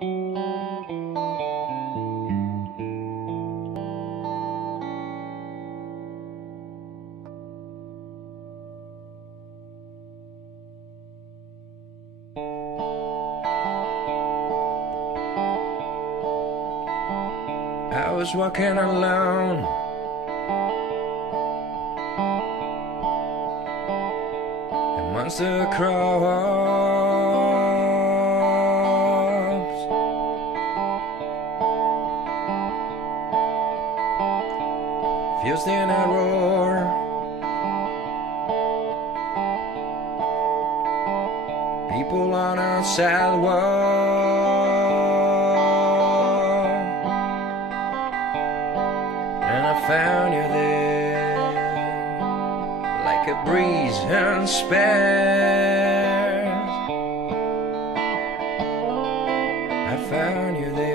I was walking alone, a monster crops, fused in a roar. People on a sidewalk, and I found you there, like a breeze unspared. I found you there.